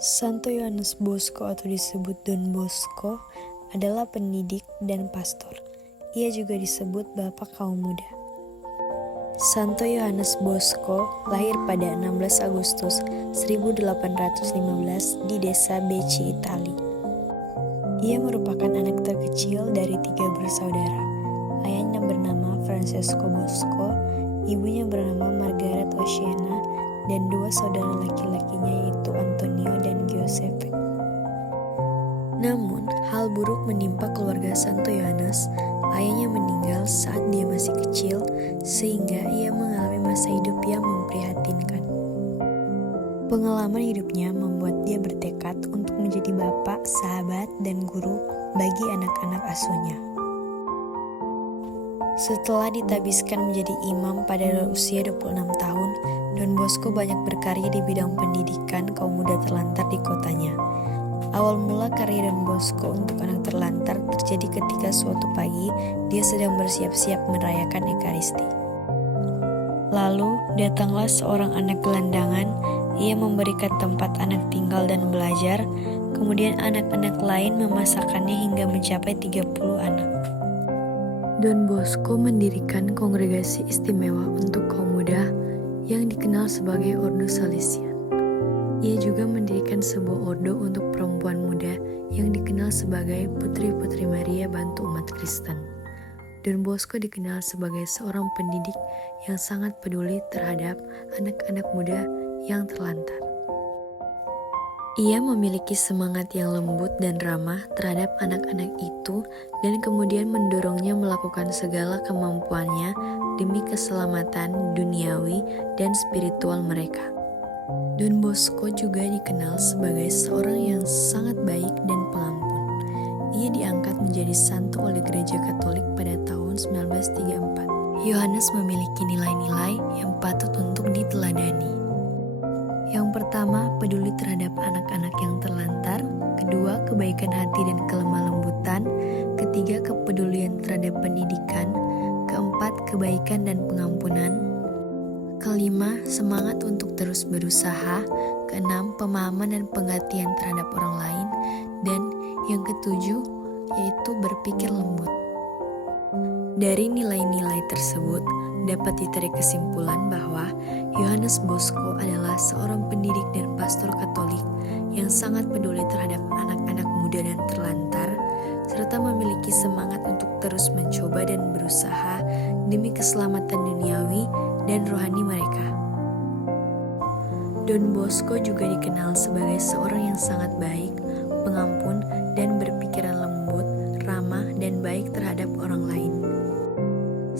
Santo Yohanes Bosco atau disebut Don Bosco adalah pendidik dan pastor. Ia juga disebut Bapak Kaum Muda. Santo Yohanes Bosco lahir pada 16 Agustus 1815 di desa Becci, Italia. Ia merupakan anak terkecil dari 3 bersaudara. Ayahnya bernama Francesco Bosco, ibunya bernama Margaret Oceana, dan 2 saudara laki-lakinya yaitu Antonio dan Giuseppe. Namun, hal buruk menimpa keluarga Santo Yohanes. Ayahnya meninggal saat dia masih kecil, sehingga ia mengalami masa hidup yang memprihatinkan. Pengalaman hidupnya membuat dia bertekad untuk menjadi bapak, sahabat, dan guru bagi anak-anak asuhnya. Setelah ditabiskan menjadi imam pada usia 26 tahun, Don Bosco banyak berkarya di bidang pendidikan kaum muda terlantar di kotanya. Awal mula karya Don Bosco untuk anak terlantar terjadi ketika suatu pagi dia sedang bersiap-siap merayakan Ekaristi. Lalu datanglah seorang anak gelandangan. Ia memberikan tempat anak tinggal dan belajar. Kemudian anak-anak lain memasakkannya hingga mencapai 30 anak. Don Bosco mendirikan kongregasi istimewa untuk kaum muda yang dikenal sebagai Ordo Salesian. Ia juga mendirikan sebuah ordo untuk perempuan muda yang dikenal sebagai Putri-Putri Maria Bantu Umat Kristen. Don Bosco dikenal sebagai seorang pendidik yang sangat peduli terhadap anak-anak muda yang terlantar. Ia memiliki semangat yang lembut dan ramah terhadap anak-anak itu dan kemudian mendorongnya melakukan segala kemampuannya demi keselamatan duniawi dan spiritual mereka. Don Bosco juga dikenal sebagai seorang yang sangat baik dan pengampun. Ia diangkat menjadi santo oleh Gereja Katolik pada tahun 1934. Yohanes memiliki nilai-nilai yang patut untuk diteladani. Yang pertama, peduli terhadap anak-anak yang terlantar. Kedua, kebaikan hati dan kelemah lembutan. Ketiga, kepedulian terhadap pendidikan. Keempat, kebaikan dan pengampunan. Kelima, semangat untuk terus berusaha. Keenam, pemahaman dan pengertian terhadap orang lain. Dan yang ketujuh, yaitu berpikir lembut. Dari nilai-nilai tersebut, dapat ditarik kesimpulan bahwa Yohanes Bosco adalah seorang pendidik dan pastor Katolik yang sangat peduli terhadap anak-anak muda dan terlantar, serta memiliki semangat untuk terus mencoba dan berusaha demi keselamatan duniawi dan rohani mereka. Don Bosco juga dikenal sebagai seorang yang sangat baik, pengampun, dan berpikiran lembut, ramah, dan baik terhadap orang lain.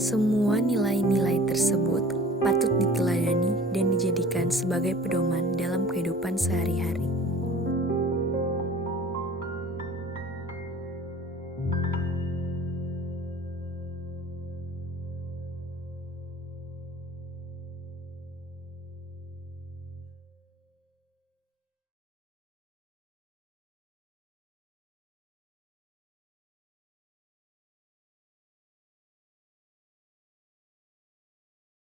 Semua nilai-nilai tersebut patut diteladani dan dijadikan sebagai pedoman dalam kehidupan sehari-hari.